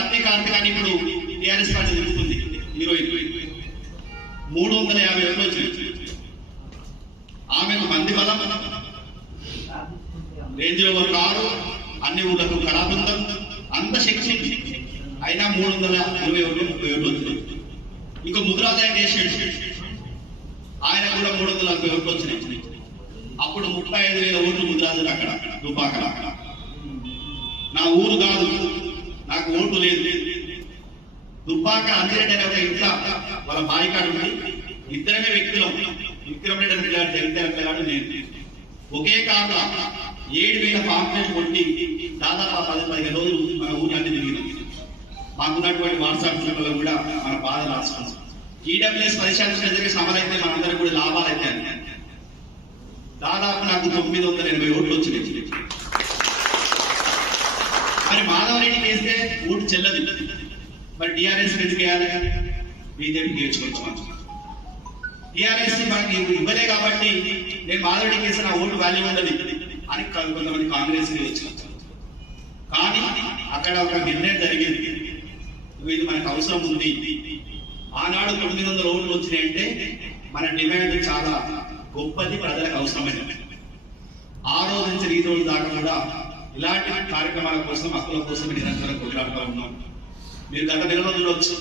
రత్ని కార్తీకాన్ని ఇప్పుడు TRS party జరుగుతుంది. 350 ఓట్లు వచ్చింది. ఆమెకు మంది బలం, రేంజ్ రోవర్ కారు, అన్ని ఊళ్ళకు కళాబృందం, అంత శక్తి. అయినా 320 ఓట్లు 30 ఓట్లు వచ్చింది. ఇంకో ముద్రాజ్ ఆయన చేసాడు, ఆయన కూడా 340 ఓట్లు వచ్చినాయి. అప్పుడు 35,000 ఓట్లు ముద్రాజు అక్కడ దుబ్బాకల. నా ఊరు కాదు, నాకు ఓటు లేదు. దుబ్బాక అంజిరెడ్డి అనే ఒక ఇంట్లో వాళ్ళ బాయికాడు ఉంది. ఇద్దరమే వ్యక్తులు, విక్రమరెడ్డి అని పిల్లాడు, జగన్ పిల్లాడు, నేను. ఒకే కాదు 7,000 పాంప్లెట్ కొట్టి దాదాపు 10-15 రోజులు మన ఊళ్ళన్నీ తిరిగినాం. మాకున్నటువంటి వాట్సాప్ గ్రూపుల్లో కూడా మన బాధ రాసుకున్నాం. ఈడబ్ల్యూఎస్ 10% జరిగే సమలైతే మనందరికీ కూడా లాభాలు అయితే దాదాపు నాకు 980 ఓట్లు వచ్చినాయి. మరి మాధవరెడ్డికి వేస్తే ఓటు చెల్లదు. మరి టీఆర్ఎస్ ఎందుకు వేయాలి? బీజేపీకి వేసుకోవచ్చు. టీఆర్ఎస్ మనకి ఇవ్వలే కాబట్టి నేను మాధవరెడ్డికి వేస్తే నా ఓటు వాల్యూ ఉండదు అని కొంతమంది కాంగ్రెస్ వచ్చిన. కానీ అక్కడ ఒక నిర్ణయం జరిగింది, ఇది మనకు అవసరం ఉంది. ఆనాడు 900 ఓట్లు వచ్చినాయంటే మన డిమాండ్ చాలా గొప్పది, ప్రజలకు అవసరమైనది. ఆ రోజు నుంచి ఈ రోజు దాకా కూడా ఇలాంటి కార్యక్రమాల కోసం, హక్కుల కోసం నిరంతరం కొట్లాడుతూ ఉన్నాం. మీరు గత నెలలో చూడవచ్చు,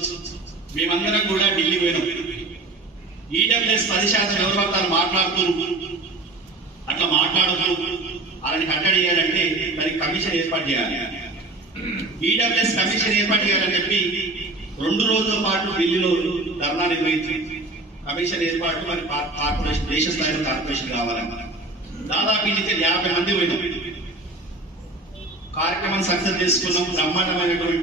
మేమందరం కూడా ఢిల్లీ పోయినాం. ఈడబ్ల్యూఎస్ 10% ఎవరు పడతారు మాట్లాడుతూ, అట్లా మాట్లాడుతూ వాళ్ళని కట్టడి చేయాలంటే దానికి కమిషన్ ఏర్పాటు చేయాలి. ఈడబ్ల్యూఎస్ కమిషన్ ఏర్పాటు చేయాలని చెప్పి 2 రోజుల పాటు ఢిల్లీలో ధర్నా నిర్వహించి కమిషన్ ఏర్పాటు, మరి కార్పొరేషన్, దేశ స్థాయిలో కార్పొరేషన్ కావాలని దాదాపు ఇంటికి 50 మంది పోయినాం. కార్యక్రమాన్ని సక్సెస్ చేసుకున్నాం. బ్రహ్మాండమైనటువంటి